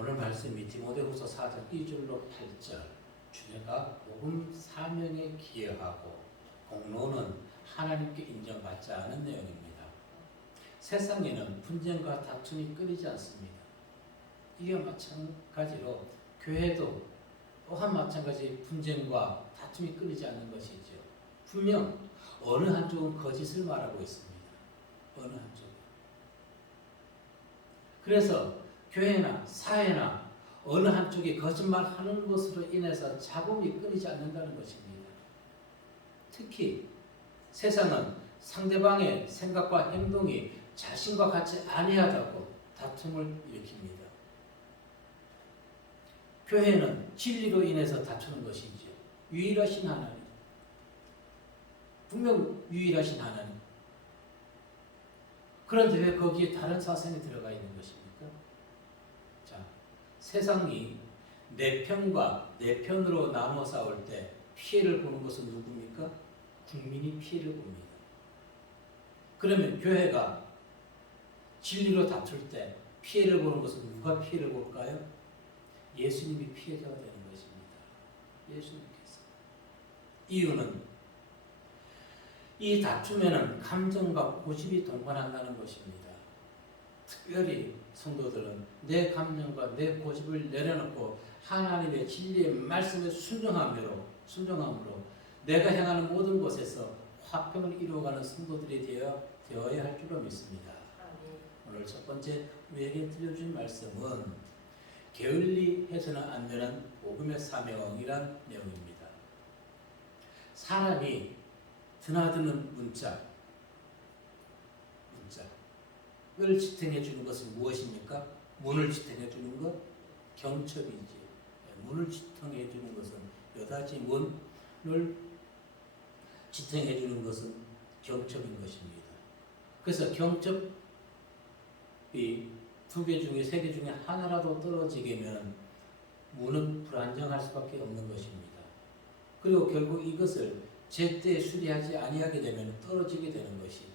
오늘 말씀이 디모데후서 4장 2절로 8절 주제가 복음 사명에 기여하고 공로는 하나님께 인정받지 않은 내용입니다. 세상에는 분쟁과 다툼이 끊이지 않습니다. 이게 마찬가지로 교회도 또한 마찬가지 분쟁과 다툼이 끊이지 않는 것이죠. 분명 어느 한쪽은 거짓을 말하고 있습니다. 어느 한쪽. 그래서 교회나 사회나 어느 한쪽이 거짓말하는 것으로 인해서 잡음이 끊이지 않는다는 것입니다. 특히 세상은 상대방의 생각과 행동이 자신과 같이 아니하다고 다툼을 일으킵니다. 교회는 진리로 인해서 다투는 것이죠. 유일하신 하나님. 분명 유일하신 하나님. 그런데 왜 거기에 다른 사상이 들어가 있는 것입니까? 자, 세상이 내 편과 내 편으로 나눠 싸울 때 피해를 보는 것은 누굽니까? 국민이 피해를 봅니다. 그러면 교회가 진리로 다툴 때 피해를 보는 것은 누가 피해를 볼까요? 예수님이 피해자가 되는 것입니다. 예수님께서. 이유는 이 다툼에는 감정과 고집이 동반한다는 것입니다. 특별히 성도들은 내 감정과 내 고집을 내려놓고 하나님의 진리의 말씀에 순종함으로 내가 향하는 모든 곳에서 화평을 이루어가는 성도들이 되어야 할 줄로 믿습니다. 오늘 첫 번째 우리에게 들려주신 말씀은 게을리해서는 안 되는 복음의 사명이란 내용입니다. 사람이 드나드는 문짝을 지탱해 주는 것은 무엇입니까? 문을 지탱해 주는 것? 경첩이지. 문을 지탱해 주는 것은 여닫이 문을 지탱해 주는 것은 경첩인 것입니다. 그래서 경첩이 2개 중에 3개 중에 하나라도 떨어지게 되면 문은 불안정할 수밖에 없는 것입니다. 그리고 결국 이것을 제때 수리하지 아니하게 되면 떨어지게 되는 것이죠.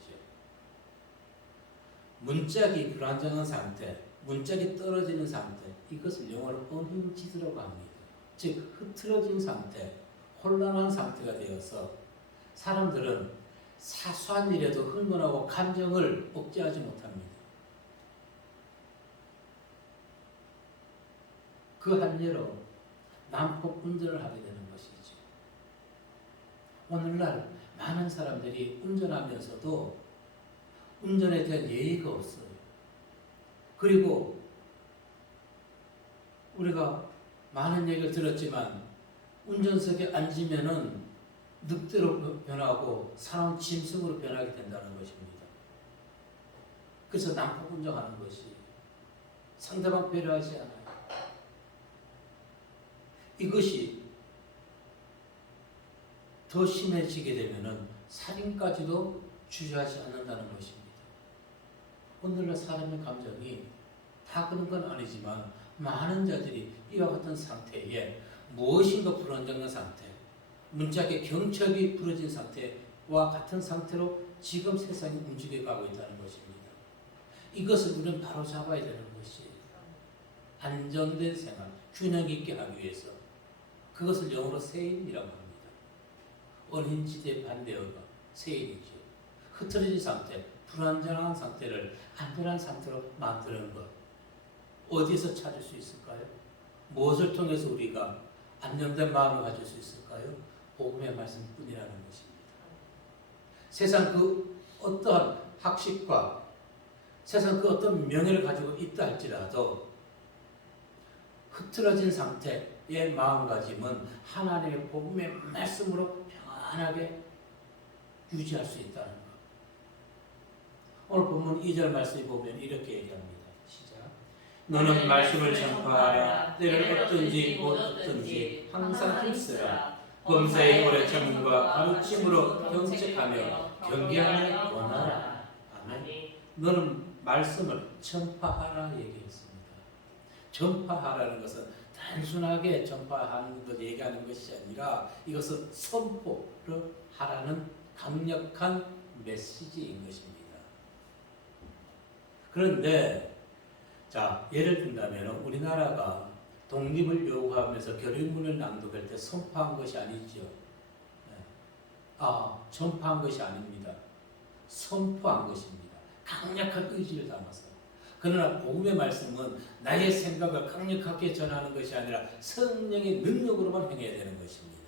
문짝이 불안정한 상태, 문짝이 떨어지는 상태, 이것을 영어로 unhinged라고 합니다. 즉 흐트러진 상태, 혼란한 상태가 되어서 사람들은 사소한 일에도 흥분하고 감정을 억제하지 못합니다. 그 한 예로 난폭 운전을 하게 되는 것이죠. 오늘날 많은 사람들이 운전하면서도 운전에 대한 예의가 없어요. 그리고 우리가 많은 얘기를 들었지만 운전석에 앉으면은 늑대로 변하고 사람 짐승으로 변하게 된다는 것입니다. 그래서 난폭 운전하는 것이 상대방 배려하지 않아요. 이것이 더 심해지게 되면은 살인까지도 주저하지 않는다는 것입니다. 오늘날 사람의 감정이 다 그런 건 아니지만 많은 자들이 이와 같은 상태에 무엇인가 불안정한 상태, 문짝의 경첩이 부러진 상태와 같은 상태로 지금 세상이 움직여가고 있다는 것입니다. 이것을 우리는 바로 잡아야 되는 것이 안정된 생활, 균형 있게 하기 위해서 그것을 영어로 세인이라고 합니다. 언힌지대 반대어가 세인이죠. 흐트러진 상태, 불안정한 상태를 안전한 상태로 만드는 것. 어디서 찾을 수 있을까요? 무엇을 통해서 우리가 안정된 마음을 가질 수 있을까요? 복음의 말씀뿐이라는 것입니다. 세상 그 어떠한 학식과 세상 그 어떤 명예를 가지고 있다 할지라도 흐트러진 상태의 마음가짐은 하나님의 복음의 말씀으로 평안하게 유지할 수 있다는 것. 오늘 본문 2절 말씀에 보면 이렇게 얘기합니다. 시작. 너는 말씀을 전파하라. 때를 얻든지 못 얻든지 항상 힘쓰라. 범사의 오래 참음과 가르침으로 경책하며 경계하며 원하라. 아멘. 너는 말씀을 전파하라 얘기했습니다. 전파하라는 것은 단순하게 전파하는 것 얘기하는 것이 아니라 이것은 선포를 하라는 강력한 메시지인 것입니다. 그런데 자, 예를 든다면 우리나라가 독립을 요구하면서 결의문을 낭독할 때 선포한 것이 아니죠. 전파한 것이 아닙니다. 선포한 것입니다. 강력한 의지를 담아서. 그러나 복음의 말씀은 나의 생각을 강력하게 전하는 것이 아니라 성령의 능력으로만 행해야 되는 것입니다.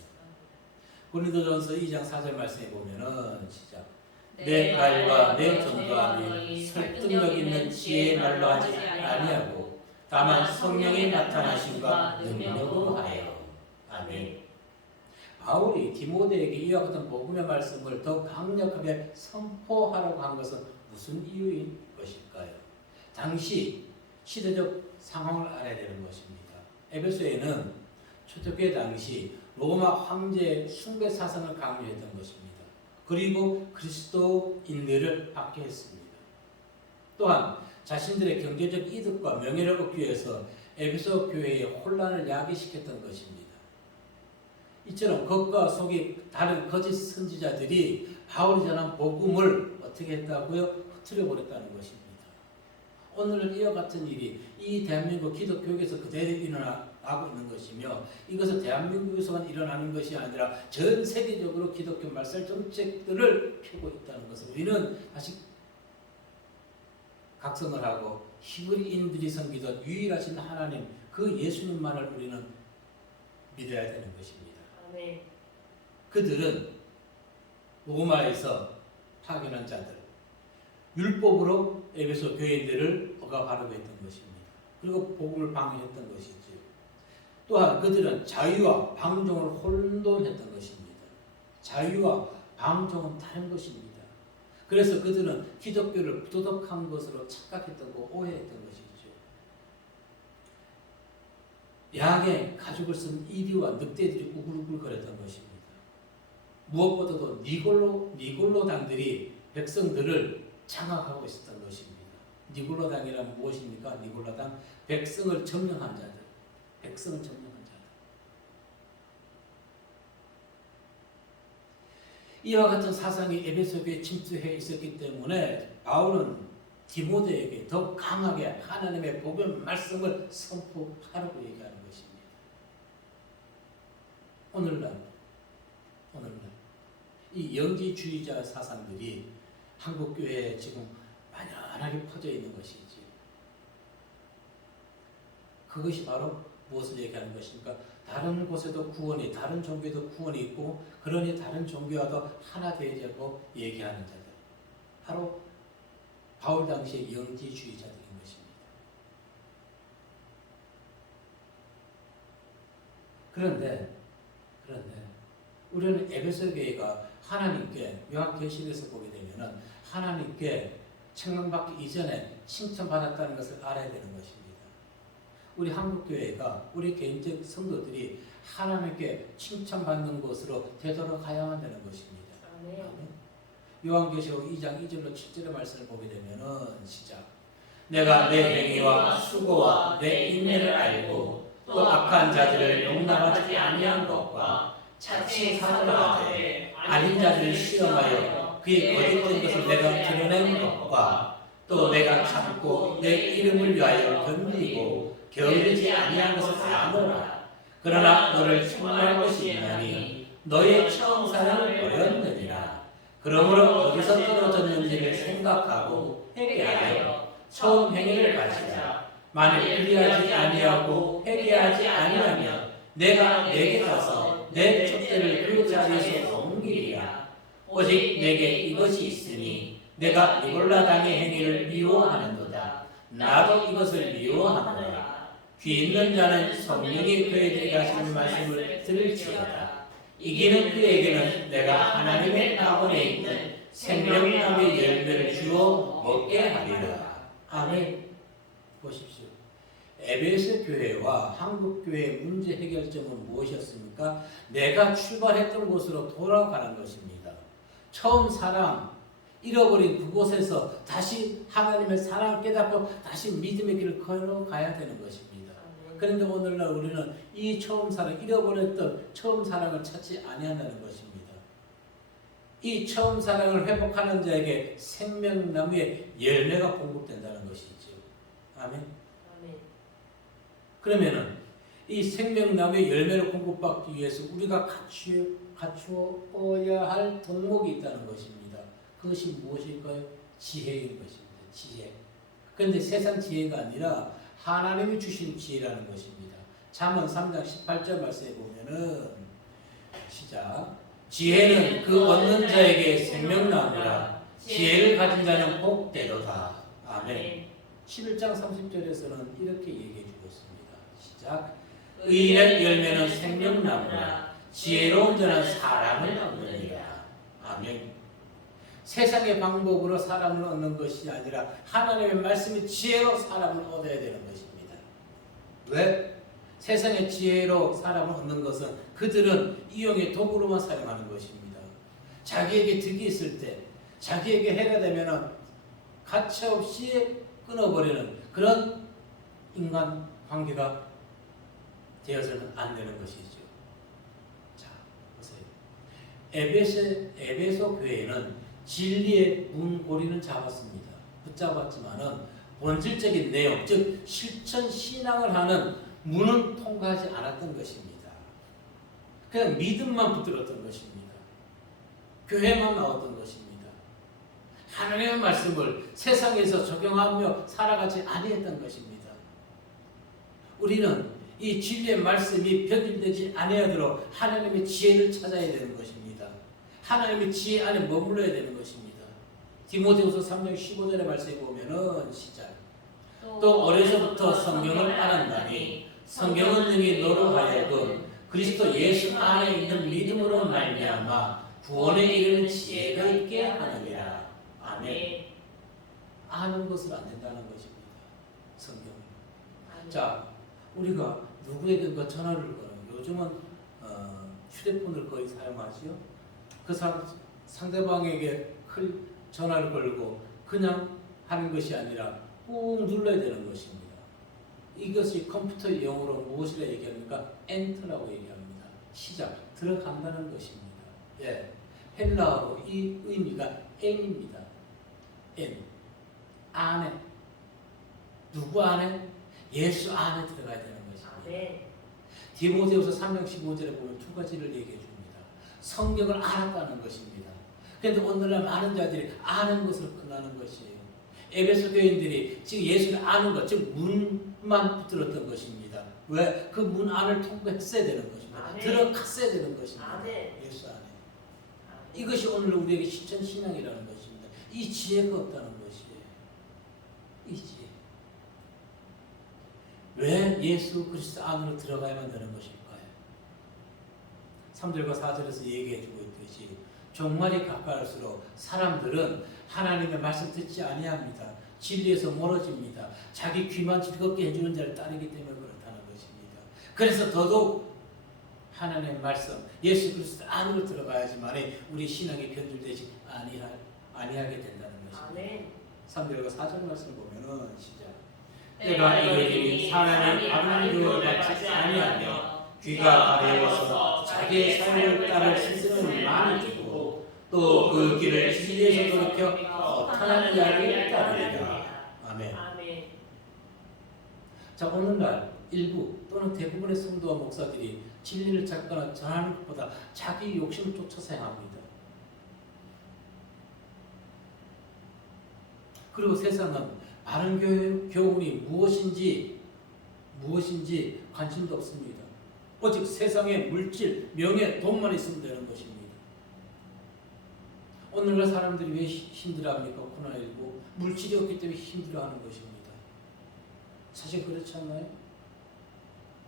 고린도전서 2장 4절 말씀에 보면은 시작. 내 말과 내 전도함이 설득력 있는 지혜의 말로 하지 아니하고 다만 성령의 나타나심과 능력으로 하여. 아멘. 바울이 디모데에게 이와 같은 복음의 말씀을 더 강력하게 선포하라고 한 것은 무슨 이유인 것일까요? 당시 시대적 상황을 알아야 되는 것입니다. 에베소에는 초대교회 당시 로마 황제의 숭배 사상을 강요했던 것입니다. 그리고 그리스도인들을 박해했습니다. 또한 자신들의 경제적 이득과 명예를 얻기 위해서 에베소 교회에 혼란을 야기시켰던 것입니다. 이처럼 겉과 속이 다른 거짓 선지자들이 바울이 전한 복음을 어떻게 했다고요? 흐트려 버렸다는 것입니다. 오늘은 이와 같은 일이 이 대한민국 기독교에서 그대로 일어나고 있는 것이며 이것은 대한민국에서만 일어나는 것이 아니라 전 세계적으로 기독교 말살 정책들을 펴고 있다는 것을 우리는 다시 각성을 하고 히브리인들이 섬기던 유일하신 하나님 그 예수님만을 우리는 믿어야 되는 것입니다. 아멘. 그들은 로마에서 파견한 자들 율법으로 에베소 교인들을 억압하려고 했던 것입니다. 그리고 복음을 방해했던 것이죠. 또한 그들은 자유와 방종을 혼돈했던 것입니다. 자유와 방종은 다른 것입니다. 그래서 그들은 기독교를 부도덕한 것으로 착각했던 거 오해했던 것이죠. 양의 가죽을 쓴 이리와 늑대들이 우글우글거렸던 것입니다. 무엇보다도 니골로당들이 백성들을 장악하고 있었던 것입니다. 니골로당이란 무엇입니까? 니골로당, 백성을 점령한 자들. 백성을 점령한 자들. 이와 같은 사상이 에베소교에 침투해 있었기 때문에 바울은 디모데에게 더 강하게 하나님의 복음 말씀을 선포하라고 얘기하는 것입니다. 오늘날 이 영지주의자 사상들이 한국교회에 지금 만연하게 퍼져 있는 것이지. 그것이 바로 무엇을 얘기하는 것입니까? 다른 곳에도 구원이, 다른 종교에도 구원이 있고 그러니 다른 종교와도 하나 되자고 얘기하는 자들. 바로 바울 당시의 영지주의자들인 것입니다. 그런데 우리는 에베소 교회가 하나님께 요한계시록에서 보게 되면은 하나님께 책망받기 이전에 칭찬받았다는 것을 알아야 되는 것입니다. 우리 한국교회가 우리 개인적 성도들이 하나님께 칭찬받는 것으로 되돌아가야만 되는 것입니다. 아멘. 요한계시록 2장 2절로 7절의 말씀을 보게 되면은 시작. 내가 내 행위와 수고와 내 인내를 알고 또 악한 자들을 용납하지 아니한 것과 자칭 사도라되 아닌 자들을 시험하여 그의 거짓된 것을 내가 드러낸 것과 또 내가 참고 내 이름을 위하여 견디고 게으르지 아니한 것을 아노라. 그러나 너를 청구할 것이 있나니 너의 처음 사랑을 버렸느니라. 그러므로 어디서 떨어졌는지를 생각하고 회개하여 처음 행위를 가지자. 만일 그리하지 아니하고 회개하지 아니하면 내가 내게 가서 내 촛대를 그 자리에서 옮기리라. 오직 내게 이것이 있으니 내가 니골라당의 행위를 미워하는도다. 나도 이것을 미워하노라. 귀 있는 자는 성령이 그에게 하시는 말씀을 들을지어다. 이기는 그에게는 내가 하나님의 낙원에 있는 생명나무의 열매를 주어 먹게 하리라. 아멘. 보십시오. 에베소 교회와 한국 교회의 문제 해결점은 무엇이었습니까? 내가 출발했던 곳으로 돌아가는 것입니다. 처음 사랑, 잃어버린 그곳에서 다시 하나님의 사랑을 깨닫고 다시 믿음의 길을 걸어가야 되는 것입니다. 그런데 오늘날 우리는 이 처음 사랑, 잃어버렸던 처음 사랑을 찾지 아니한다는 것입니다. 이 처음 사랑을 회복하는 자에게 생명나무의 열매가 공급된다는 것이죠. 아멘. 아멘. 그러면은 이 생명나무의 열매를 공급받기 위해서 우리가 갖추어야 할 덕목이 있다는 것입니다. 그것이 무엇일까요? 지혜인 것입니다. 지혜. 그런데 세상 지혜가 아니라 하나님이 주신 지혜라는 것입니다. 잠언 3장 18절 말씀에 보면은 시작. 지혜는 그 얻는 자에게 생명나무라. 지혜를 가진 자는 복되도다. 아멘. 11장 30절에서는 이렇게 얘기해 주고 있습니다. 시작. 의인의 열매는 생명나무라. 지혜로운 자는 사람을 얻느니라. 아멘. 세상의 방법으로 사람을 얻는 것이 아니라 하나님의 말씀이 지혜로 사람을 얻어야 되는 것입니다. 왜? 세상의 지혜로 사람을 얻는 것은 그들은 이용의 도구로만 사용하는 것입니다. 자기에게 득이 있을 때, 자기에게 해가 되면 가차없이 끊어버리는 그런 인간 관계가 되어서는 안 되는 것이죠. 자, 보세요. 에베소 교회는 진리의 문고리는 잡았습니다. 붙잡았지만은 본질적인 내용, 즉 실천 신앙을 하는 문은 통과하지 않았던 것입니다. 그냥 믿음만 붙들었던 것입니다. 교회만 나왔던 것입니다. 하나님의 말씀을 세상에서 적용하며 살아가지 아니했던 것입니다. 우리는 이 진리의 말씀이 변질되지 아니하도록 하나님의 지혜를 찾아야 되는 것입니다. 하나님의 지혜 안에 머물러야 되는 것입니다. 디모데후서 3장 15절의 말씀에 보면은 시작. 또 어려서부터 성경을 알았나니 성경은 능히 너로 하여금 그리스도 예수 안에 있는 믿음으로 말미암아 구원에 이르는 지혜가 있게 하느니라. 아멘. 아는 것은 안 된다는 것입니다. 성경. 자, 우리가 누구에게든가 전화를 걸어요. 요즘은 휴대폰을 거의 사용하지요. 그 상대방에게 전화를 걸고 그냥 하는 것이 아니라 꾹 눌러야 되는 것입니다. 이것이 컴퓨터 용어로 무엇이라 얘기합니까? 엔터라고 얘기합니다. 시작, 들어간다는 것입니다. 예, 헬라어로 이 의미가 N입니다. N, 안에. 누구 안에? 예수 안에 들어가야 되는 것입니다. 네. 디모데후서 3장 15절에 보면 두 가지를 얘기해 줍니다. 성경을 알았다는 것입니다. 그런데 오늘날 많은 자들이 아는 것으로 끝나는 것이에요. 에베소 교인들이 지금 예수를 아는 것, 즉 문만 붙들었던 것입니다. 왜? 그 문 안을 통과했어야 되는 것입니다. 들어갔어야 되는 것입니다. 예수 안에. 이것이 오늘 우리에게 실천 신앙이라는 것입니다. 이 지혜가 없다는 것이에요. 이 지혜. 왜 예수 그리스도 안으로 들어가야만 되는 것일까요? 3절과 4절에서 얘기해주고 있듯이 종말이 가까울수록 사람들은 하나님의 말씀 듣지 아니합니다. 진리에서 멀어집니다. 자기 귀만 즐겁게 해주는 자를 따르기 때문에 그렇다는 것입니다. 그래서 더더욱 하나님의 말씀, 예수 그리스도 안으로 들어가야지만 우리 신앙이 변질되지 아니하게 된다는 것입니다. 3절과 4절 말씀 보면은 시작. 때가 이르리니 사람이 바른 교훈을 받지 아니하며 귀가 가려워서 자기의 삶을 따를 스승을 많이 주고 또 그 길을 진리에서 돌이켜 허탄한 이야기를 따르리라. 아멘. 자, 오늘날 일부 또는 대부분의 성도와 목사들이 진리를 찾거나 전하는 것보다 자기 욕심을 쫓아서 행합니다. 그리고 세상은 바른 교훈이 무엇인지 관심도 없습니다. 오직 세상의 물질, 명예, 돈만 있으면 되는 것입니다. 오늘날 사람들이 왜 힘들어합니까? 코로나19 물질이 없기 때문에 힘들어하는 것입니다. 사실 그렇지 않나요?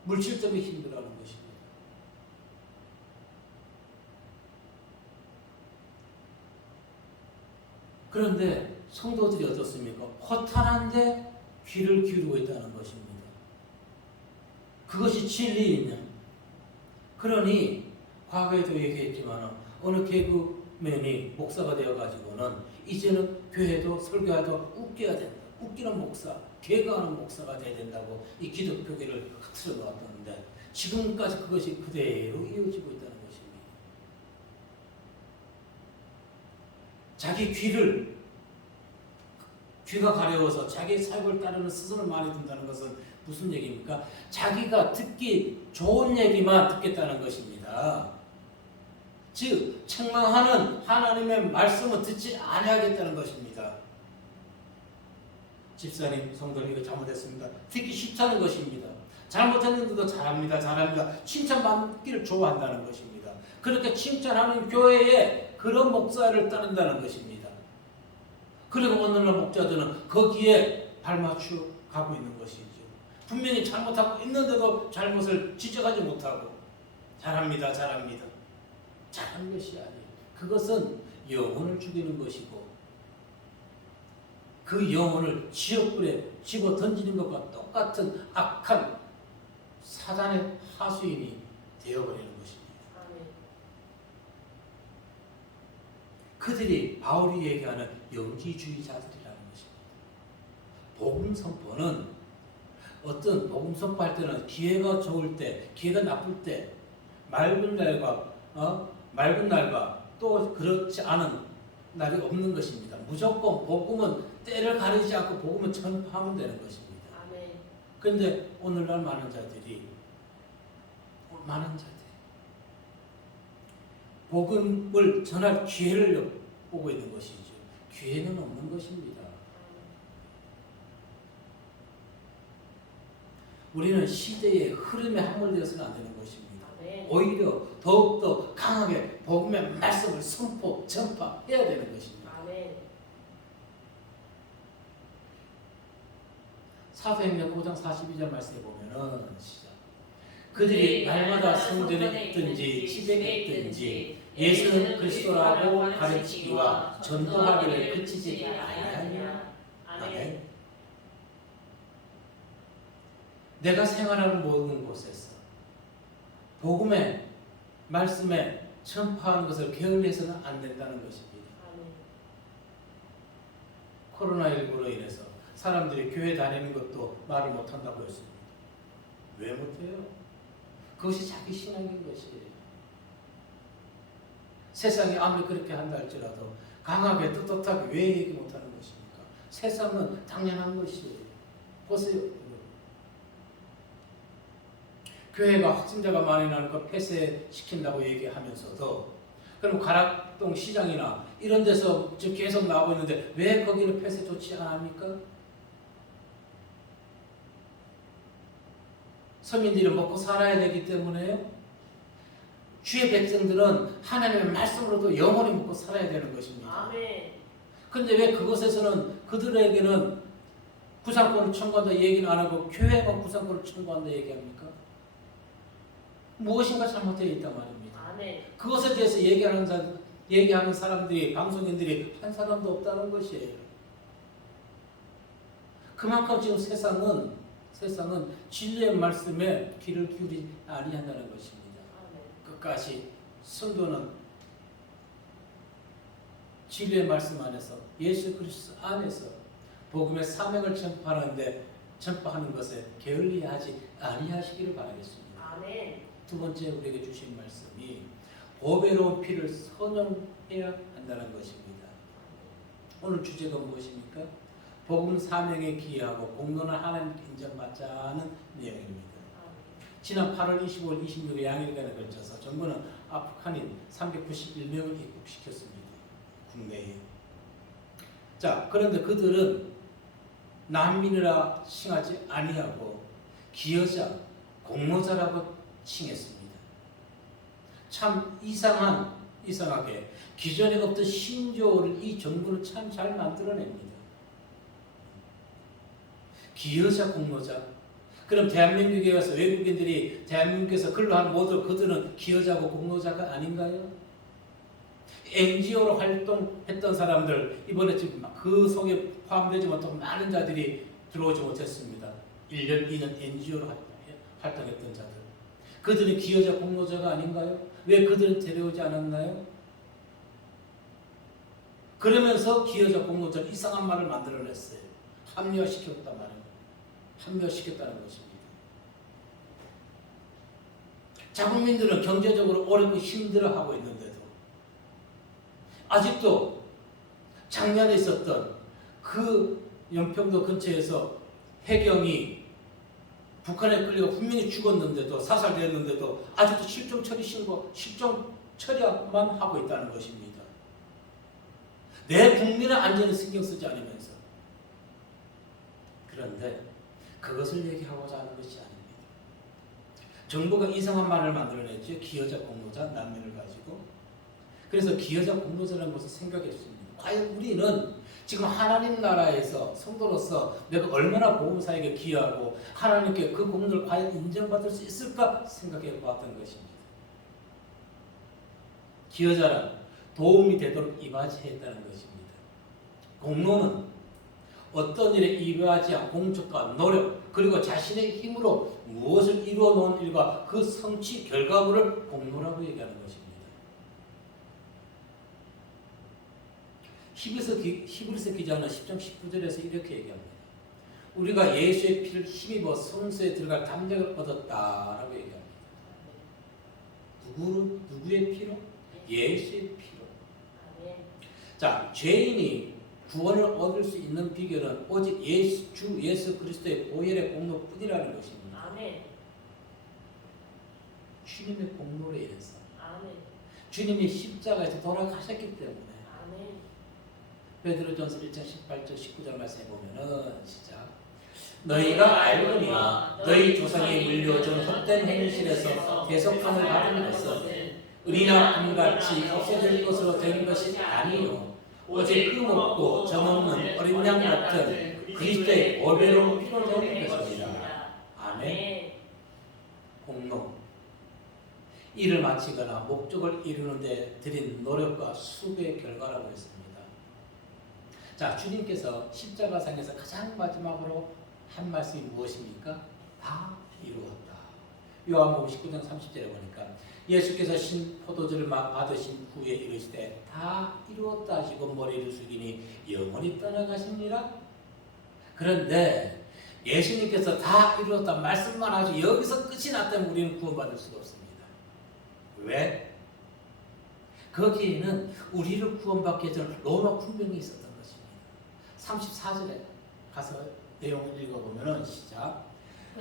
물질 때문에 힘들어하는 것입니다. 그런데 성도들이 어떻습니까? 허탄한데 귀를 기울이고 있다는 것입니다. 그것이 진리이면. 그러니 과거에도 얘기했지만 어느 개그맨이 목사가 되어가지고는 이제는 교회도 설교해도 웃겨야 된다. 웃기는 목사, 개그하는 목사가 돼야 된다고 이 기독교계를 흐트러 놓았던데 지금까지 그것이 그대로 이어지고 있다는 것입니다. 자기 귀를 귀가 가려워서 자기의 사욕을 따르는 스승을 많이 둔다는 것은 무슨 얘기입니까? 자기가 듣기 좋은 얘기만 듣겠다는 것입니다. 즉 책망하는 하나님의 말씀을 듣지 아니하겠다는 것입니다. 집사님, 성도님 이거 잘못했습니다. 듣기 싫다는 것입니다. 잘못했는데도 잘합니다. 칭찬받기를 좋아한다는 것입니다. 그렇게 칭찬하는 교회에 그런 목사를 따른다는 것입니다. 그리고 오늘날 목자들은 거기에 발맞추어 가고 있는 것이죠. 분명히 잘못하고 있는데도 잘못을 지적하지 못하고 잘합니다. 잘한 것이 아니에요. 그것은 영혼을 죽이는 것이고 그 영혼을 지옥불에 집어 던지는 것과 똑같은 악한 사단의 하수인이 되어버리는 것입니다. 그들이 바울이 얘기하는 영지주의자들이라는 것입니다. 복음 선포는 어떤 복음 선포할 때는 기회가 좋을 때, 기회가 나쁠 때, 맑은 날과 또 그렇지 않은 날이 없는 것입니다. 무조건 복음은 때를 가리지 않고 복음은 전파하면 되는 것입니다. 그런데 오늘날 많은 자들이 복음을 전할 기회를 보고 있는 것이죠. 기회는 없는 것입니다. 우리는 시대의 흐름에 함몰되어서는 안 되는 것입니다. 오히려 더욱더 강하게 복음의 말씀을 선포, 전파해야 되는 것입니다. 사도행전 5장 42절 말씀에 보면은 시작. 그들이 날마다 성전에 있든지 집에 있든지 예수는 그리스도라고 가르치기와 전도하기를 그치지 아니하냐. 아멘. 내가 생활하는 모든 곳에서 복음의 말씀에 전파하는 것을 게을리해서는 안 된다는 것입니다. 코로나19로 인해서 사람들이 교회 다니는 것도 말을 못한다고 했습니다. 왜 못해요? 그것이 자기 신앙인 것이에요. 세상이 아무리 그렇게 한다 할지라도 강하게 떳떳하게 왜 얘기 못하는 것입니까? 세상은 당연한 것이에요. 보세요. 교회가 확진자가 많이 나는 거 폐쇄시킨다고 얘기하면서도 그럼 가락동 시장이나 이런 데서 지금 계속 나오고 있는데 왜 거기는 폐쇄 조치 안 합니까? 서민들이 먹고 살아야 되기 때문에요. 주의 백성들은 하나님의 말씀으로도 영원히 먹고 살아야 되는 것입니다. 그런데 왜 그곳에서는 그들에게는 구상권을 청구한다 얘기는 안 하고 교회가 구상권을 청구한다 얘기합니까? 무엇인가 잘못되어 있단 말입니다. 그것에 대해서 얘기하는 사람들이, 방송인들이 한 사람도 없다는 것이에요. 그만큼 지금 세상은 진리의 말씀에 귀를 기울이지 아니한다는 것입니다. 끝까지 성도는 진리의 말씀 안에서 예수 그리스도 안에서 복음의 사명을 전파하는 것에 게을리하지 아니하시기를 바라겠습니다. 두 번째 우리에게 주신 말씀이 보배로운 피를 선용해야 한다는 것입니다. 오늘 주제가 무엇입니까? 복음 사명에 기여하고 공로는 하나님께 인정받자는 내용입니다. 지난 8월 25일, 26일 양일간에 걸쳐서 정부는 아프간인 391명을 입국시켰습니다. 국내에. 자, 그런데 그들은 난민이라 칭하지 아니하고 기여자, 공로자라고 칭했습니다. 참 이상하게 기존에 없던 신조어를 이 정부는 참 잘 만들어냅니다. 기여자, 공로자. 그럼 대한민국에 와서 외국인들이 대한민국에서 근로하는 모두 그들은 기여자고 공로자가 아닌가요? NGO로 활동했던 사람들 이번에 지금 그 속에 포함되지 못하고 많은 자들이 들어오지 못했습니다. 1년, 2년 NGO로 활동했던 자들. 그들은 기여자, 공로자가 아닌가요? 왜 그들은 데려오지 않았나요? 그러면서 기여자, 공로자 이상한 말을 만들어냈어요. 합리화시켰단 말이에요. 합리화시켰다는 것입니다. 자국민들은 경제적으로 어렵고 힘들어하고 있는데도 아직도 작년에 있었던 그 연평도 근처에서 해경이 북한에 끌려가 분명히 죽었는데도 사살되었는데도 아직도 실종 처리 신고, 실종 처리만 하고 있다는 것입니다. 내 국민의 안전을 신경 쓰지 않으면서. 그런데 그것을 얘기하고자 하는 것이 아닙니다. 정부가 이상한 말을 만들어냈죠. 기여자, 공로자, 난민을 가지고. 그래서 기여자, 공로자라는 것을 생각했습니다. 과연 우리는 지금 하나님 나라에서 성도로서 내가 얼마나 복음사에게 기여하고 하나님께 그 공로를 과연 인정받을 수 있을까 생각해 보았던 것입니다. 기여자란 도움이 되도록 이바지했다는 것입니다. 공로는 어떤 일에 이바지한 공적과 노력 그리고 자신의 힘으로 무엇을 이루어 놓은 일과 그 성취 결과물을 공로라고 얘기하는 것입니다. 히브리서 기자는 10장 19절에서 이렇게 얘기합니다. 우리가 예수의 피를 힘입어 성소에 들어갈 담력을 얻었다라고 얘기합니다. 누구의 피로? 예수의 피로. 자, 죄인이 구원을 얻을 수 있는 비결은 오직 주 예수 그리스도의 보혈의 공로뿐이라는 것입니다. 아멘. 주님의 공로로 인해서. 아멘. 주님이 십자가에서 돌아가셨기 때문에. 아멘. 베드로전서 1장 18절 19절 말씀에 보면은 시작. 너희가 알거니와 너희 조상이 물려준 헛된 행실에서 대속함을 받은 것은 은이나 금같이 없어질 것으로 된 것이 아니요 오직 그 먹고 젖없는 어린 양 같은 그리스도의 보배로운 피로 된 것입니다. 아멘. 공로 일을 마치거나 목적을 이루는 데 들인 노력과 수고의 결과라고 했습니다. 자, 주님께서 십자가상에서 가장 마지막으로 한 말씀이 무엇입니까? 다 이루었다. 요한복음 19장 30절에 보니까 예수께서 신 포도주를 받으신 후에 이르시되 다 이루었다 하시고 머리를 숙이니 영원히 떠나가십니다. 그런데 예수님께서 다 이루었다 말씀만 하시고 여기서 끝이 났다면 우리는 구원받을 수가 없습니다. 왜? 거기에는 우리를 구원받기 전에 로마 군병이 있었던 것입니다. 34절에 가서 내용을 읽어보면 시작.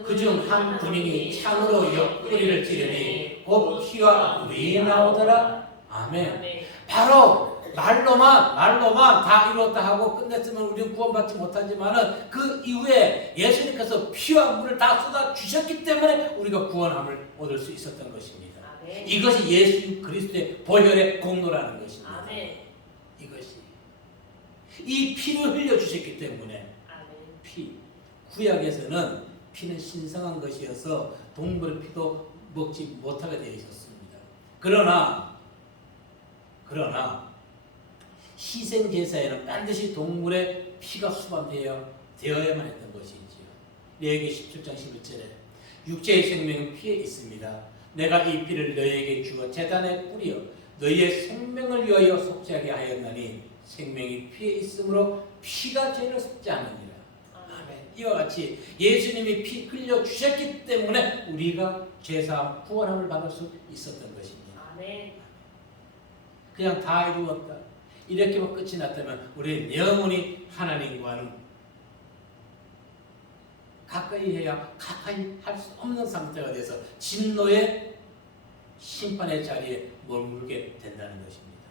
그중 한 군인이 창으로 옆구리를 찌르니 곧 피와 물이 나오더라. 아멘. 바로 말로만 다 이루었다 하고 끝냈으면 우리는 구원받지 못하지만은 그 이후에 예수님께서 피와 물을 다 쏟아 주셨기 때문에 우리가 구원함을 얻을 수 있었던 것입니다. 아멘. 이것이 예수 그리스도의 보혈의 공로라는 것입니다. 아멘. 이것이 이 피를 흘려 주셨기 때문에. 아멘. 피 구약에서는 피는 신성한 것이어서 동물의 피도 먹지 못하게 되어 있었습니다. 그러나 희생 제사에는 반드시 동물의 피가 수반되어야만 했던 것이지요. 레위기 17장 11절에 육체의 생명은 피에 있습니다. 내가 이 피를 너희에게 주어 제단에 뿌려 너희의 생명을 위하여 속죄하게 하였나니 생명이 피에 있으므로 피가 죄를 속지 않느니라. 이와 같이 예수님이 피 흘려 주셨기 때문에 우리가 죄사함 구원함을 받을 수 있었던 것입니다. 아멘. 그냥 다 이루었다 이렇게만 끝이 났다면 우리는 영원히 하나님과는 가까이 해야 가까이 할 수 없는 상태가 돼서 진노의 심판의 자리에 머물게 된다는 것입니다.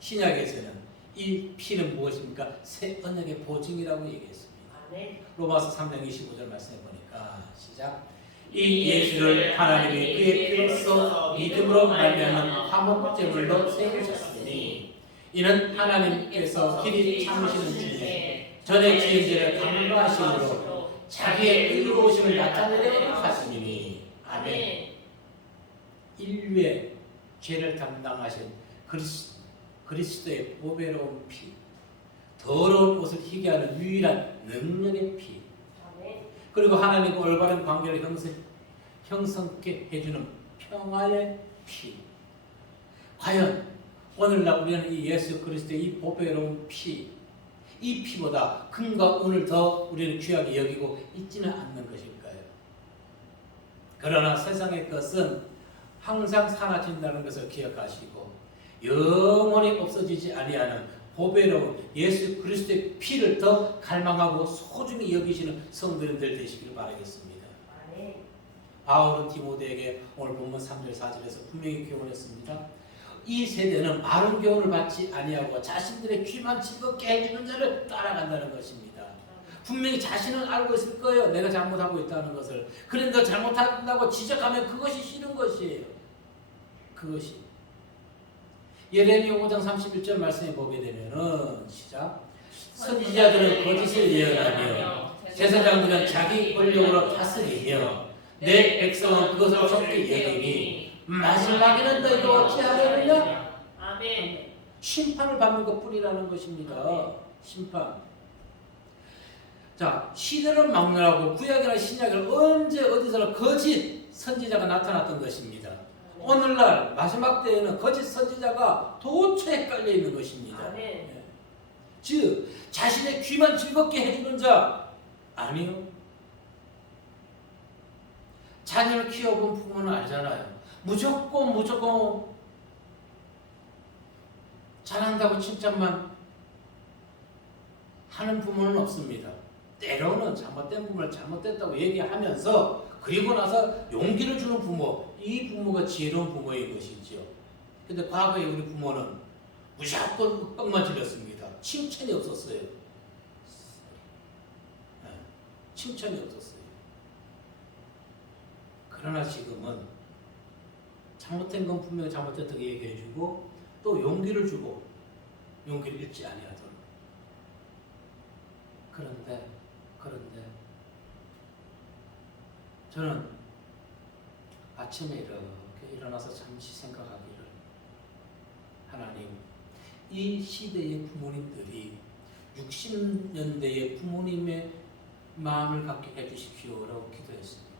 신약에서는 이 피는 무엇입니까? 새 언약의 보증이라고 얘기했습니다. 로마서 3장 25절 말씀해 보니까 시작. 이 예수를 하나님이 그의 피로써 믿음으로 말미암은 화목제물로 세우셨으니 이는 하나님께서 길이 참으시는 중에 전에 지은 죄를 간과하심으로 자기의 의로우심을 나타내려 하시니. 아멘. 인류의 죄를 담당하신 그리스도의 보배로운 피, 더러운 옷을 희게 하는 유일한 능력의 피, 그리고 하나님과 올바른 관계를 형성케 해주는 평화의 피. 과연 오늘날 우리는 이 예수 그리스도의 이 보배로운 피, 이 피보다 금과 은을 더 우리는 귀하게 여기고 있지는 않는 것일까요? 그러나 세상의 것은 항상 사라진다는 것을 기억하시고 영원히 없어지지 아니하는 보배로운 예수 그리스도의 피를 더 갈망하고 소중히 여기시는 성도님들 되시기를 바라겠습니다. 바울은 디모데에게 오늘 본문 3절 4절에서 분명히 교훈했습니다. 이 세대는 바른 교훈을 받지 아니하고 자신들의 귀만 즐겁게 해주는 자를 따라간다는 것입니다. 분명히 자신은 알고 있을 거예요. 내가 잘못하고 있다는 것을. 그런데 잘못한다고 지적하면 그것이 싫은 것이에요. 그것이. 예레미야 5장 31절 말씀에 보게 되면은 시작. 선지자들은 거짓을 예언하며 제사장들은 자기 권력으로 다스리며 내 백성은 그것을 적게 여기니 마지막에는 너희가 어찌하려느냐? 아멘. 심판을 받는 것뿐이라는 것입니다. 심판. 자, 시대를 막론하고 구약이나 신약을 언제 어디서나 거짓 선지자가 나타났던 것입니다. 오늘날 마지막 때에는 거짓 선지자가 도처에 헷갈려 있는 것입니다. 네. 즉 자신의 귀만 즐겁게 해주는 자 아니요. 자녀를 키워본 부모는 알잖아요. 무조건 잘한다고 칭찬만 하는 부모는 없습니다. 때로는 잘못된 부모를 잘못됐다고 얘기하면서 그리고 나서 용기를 주는 부모, 이 부모가 지혜로운 부모인 것이죠. 근데 과거에 우리 부모는 무조건 뻥만 질렀습니다. 칭찬이 없었어요. 칭찬이 없었어요. 그러나 지금은 잘못된 건 분명히 잘못됐다고 얘기해주고 또 용기를 주고 용기를 잃지 아니하도록. 그런데 저는 아침에 이렇게 일어나서 잠시 생각하기를, 하나님, 이 시대의 부모님들이 60년대의 부모님의 마음을 갖게 해주십시오라고 기도했습니다.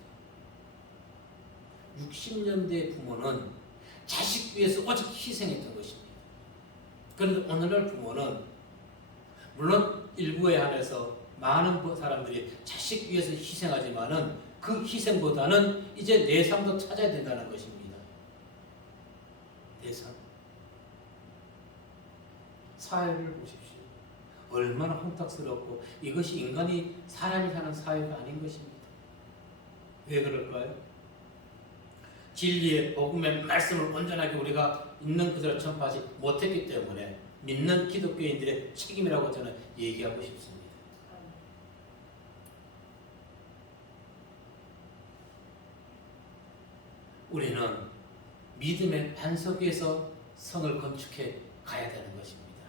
60년대 부모는 자식 위해서 오직 희생했던 것입니다. 그런데 오늘날 부모는 물론 일부에 한해서 많은 사람들이 자식 위해서 희생하지만은 그 희생보다는 이제 내 삶도 찾아야 된다는 것입니다. 내 삶. 사회를 보십시오. 얼마나 혼탁스럽고 이것이 인간이 사람이 사는 사회가 아닌 것입니다. 왜 그럴까요? 진리의 복음의 말씀을 온전하게 우리가 있는 그대로 전파하지 못했기 때문에 믿는 기독교인들의 책임이라고 저는 얘기하고 싶습니다. 우리는 믿음의 반석 위에서 성을 건축해 가야 되는 것입니다.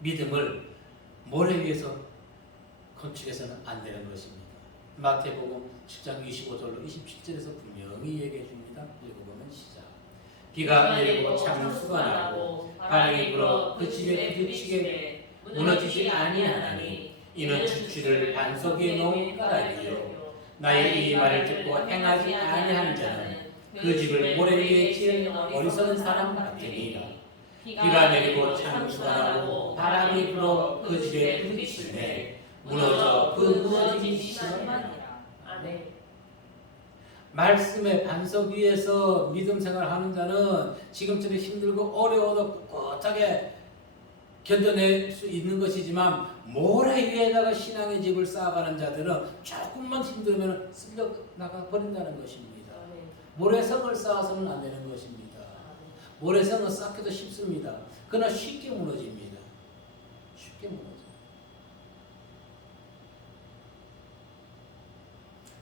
믿음을 모래 위에서 건축해서는 안 되는 것입니다. 마태복음 7장 25절로 27절에서 분명히 얘기해 줍니다. 읽어보면 시작. 비가 내리고 창수가 나고 바람이 불어 그 집에 부딪히게 무너지지 아니하나니 이는 주취를 반석 위에 놓은 까닭이요 나의 이 말을 듣고 행하지 아니하는 자는 그 집을 모래 위에 지은 어리석은 사람 같으니라. 비가 내리고 창수가 나고 바람이 불어 그 집에 부딪히매 무너져 그 무너진 집이니라. 아멘. 말씀의 반석 위에서 믿음 생활하는 자는 지금처럼 힘들고 어려워도 꿋꿋하게 견뎌낼 수 있는 것이지만 모래 위에다가 신앙의 집을 쌓아가는 자들은 조금만 힘들면 쓸려 나가 버린다는 것입니다. 모래성을 쌓아서는 안 되는 것입니다. 모래성은 쌓기도 쉽습니다. 그러나 쉽게 무너집니다. 쉽게 무너져요.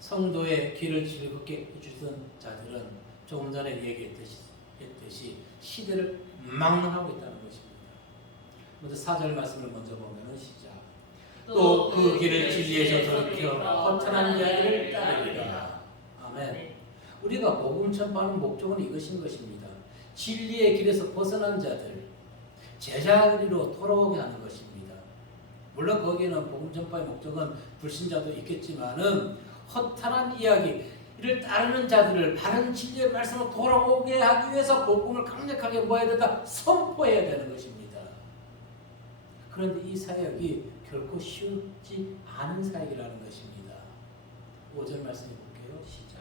성도의 길을 즐겁게 해주던 자들은 조금 전에 얘기했듯이 시대를 막론하고 있다는 것입니다. 먼저 4절 말씀을 먼저 보면 시작. 또 그 길을 진리에서 돌이켜 허탄한 이야기를 따르리라. 아멘. 우리가 복음 전파하는 목적은 이것인 것입니다. 진리의 길에서 벗어난 자들, 제자리로 돌아오게 하는 것입니다. 물론 거기에는 복음 전파의 목적은 불신자도 있겠지만은 허탄한 이야기를 따르는 자들을 바른 진리의 말씀으로 돌아오게 하기 위해서 복음을 강력하게 뭐해야 된다? 선포해야 되는 것입니다. 그런데 이 사역이 결코 쉽지 않은 사역이라는 것입니다. 5절 말씀해 볼게요. 시작.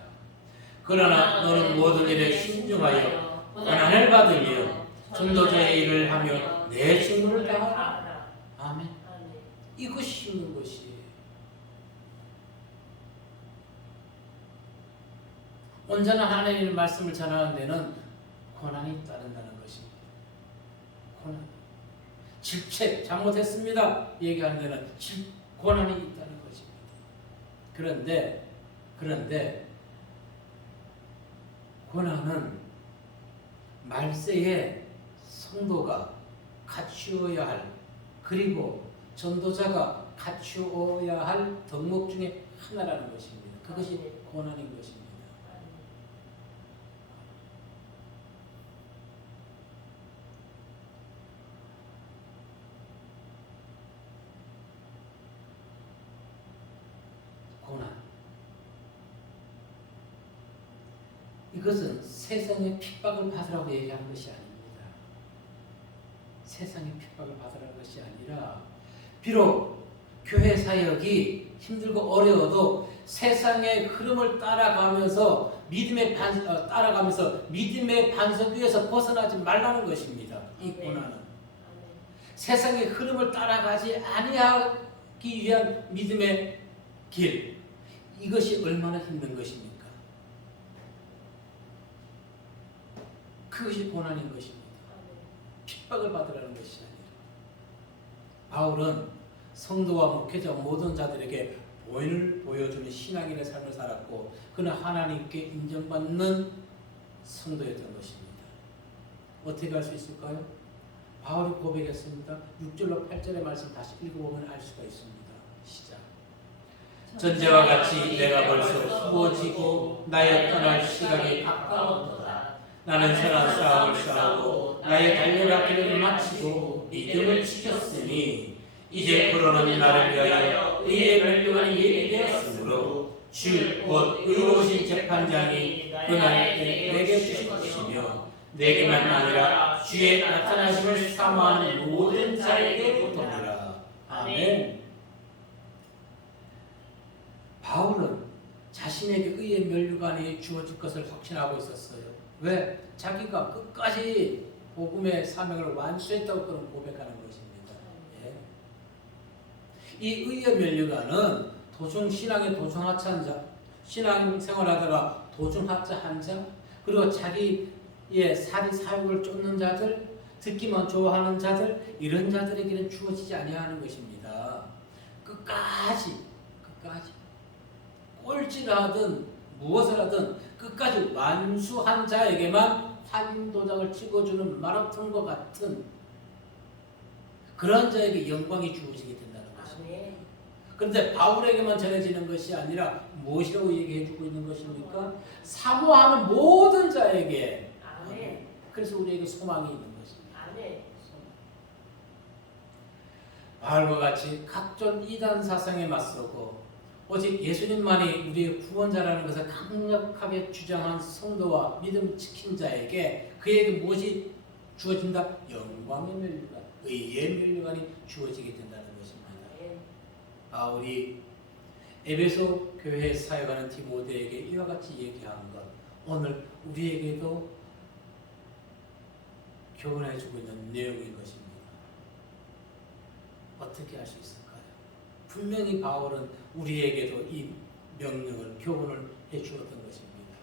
그러나 너는 모든 일에 신중하여 고난을 받으며 전도자의 일을 하며 내 직무를 다하라. 아멘. 이것이 힘든 것이에요. 온전한 하나님의 말씀을 전하는 데는 고난이 따른다는 것입니다. 고난. 질책, 잘못했습니다. 얘기하는 데는 고난이 있다는 것입니다. 그런데 고난은 말세에 성도가 갖추어야 할, 그리고 전도자가 갖추어야 할 덕목 중에 하나라는 것입니다. 그것이 고난인 것입니다. 고난. 이것은 세상의 핍박을 받으라고 얘기하는 것이 아닙니다. 세상의 핍박을 받으라는 것이 아니라, 비록 교회 사역이 힘들고 어려워도 세상의 흐름을 따라가면서 믿음의 반석 위에서 벗어나지 말라는 것입니다. 이 고난은 세상의 흐름을 따라가지 아니하기 위한 믿음의 길, 이것이 얼마나 힘든 것입니까? 그것이 고난인 것입니다. 핍박을 받으라는 것이 아니라. 바울은 성도와 목회자 모든 자들에게 보인을 보여주는 신앙인의 삶을 살았고, 그는 하나님께 인정받는 성도였던 것입니다. 어떻게 할 수 있을까요? 바울이 고백했습니다. 6절로 8절의 말씀 다시 읽어보면 알 수가 있습니다. 시작. 전제와 같이 내가 벌써 후보지고 나의 떠날 시간이 가까웠도다. 나는 선한 싸움을 싸우고 나의 달려가기를 마치고 믿음을 지켰으니 이제 그러는 나를 위하여 의의 멸류관이 예비되었으므로 주 곧 의로우신 재판장이 그날 때 내게 주실 것이며 내게만 아니라 주의 나타나심을 사모하는 모든 자에게 보통이라. 아멘. 바울은 자신에게 의의 멸류관이 주어질 것을 확신하고 있었어요. 왜? 자기가 끝까지 복음의 사명을 완수했다고 그런 고백하는 것입니다. 예. 이 의의 멸류관은 신앙에 도중하차한 자, 신앙생활하다가 도중하차한 자, 그리고 자기의 사욕을 쫓는 자들, 듣기만 좋아하는 자들, 이런 자들에게는 주어지지 아니하는 것입니다. 끝까지 꼴찌를 하든 무엇을 하든 끝까지 완수한 자에게만 확인 도장을 찍어주는 마라톤과 같은 그런 자에게 영광이 주어지게 된다는 것입니다. 그런데 바울에게만 전해지는 것이 아니라 무엇이라고 얘기해주고 있는 것입니까? 사모하는 모든 자에게. 그래서 우리에게 소망이 있는 것입니다. 바울과 같이 각종 이단 사상에 맞서고 오직 예수님만이 우리의 구원자라는 것을 강력하게 주장한 성도와 믿음 지킨 자에게 그에게 무엇이 주어진다? 영광의 멸류관, 의의 멸류관이 주어지게 된다는 것입니다. 바울이 에베소 교회에 사역하는 디모데에게 이와 같이 얘기한 것, 오늘 우리에게도 교훈해주고 있는 내용인 것입니다. 어떻게 할 수 있을까요? 분명히 바울은 우리에게도 이 명령을, 교훈을 해주었던 것입니다.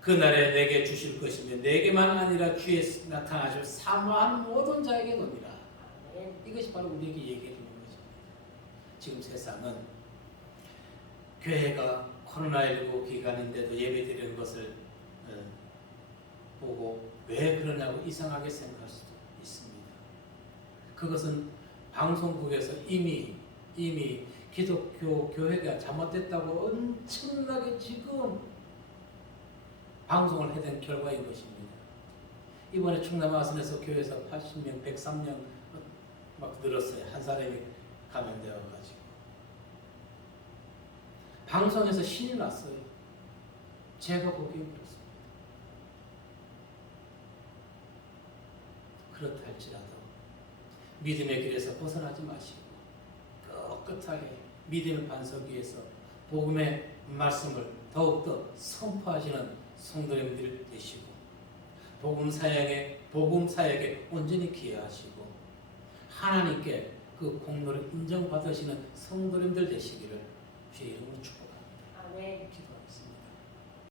그날에 내게 주실 것이며 내게만 아니라 주에 나타나실 사모하는 모든 자에게 돕니다. 이것이 바로 우리에게 얘기해 주는 것입니다. 지금 세상은 교회가 코로나19 기간인데도 예배드리는 것을 보고 왜 그러냐고 이상하게 생각할 수도 있습니다. 그것은 방송국에서 이미 기독교 교회가 잘못됐다고 엄청나게 지금 방송을 해댄 결과인 것입니다. 이번에 충남 아산에서 교회에서 80명, 103명 막 늘었어요. 한 사람이 감염되어가지고. 방송에서 신이 났어요. 제가 보기엔 그렇습니다. 그렇다 할지라도 믿음의 길에서 벗어나지 마시고 꿋꿋하게 믿음의 반석 위에서 복음의 말씀을 더욱더 선포하시는 성도님들 되시고 복음 사역에 온전히 기여하시고 하나님께 그 공로를 인정받으시는 성도님들 되시기를 주의 이름으로 축복합니다.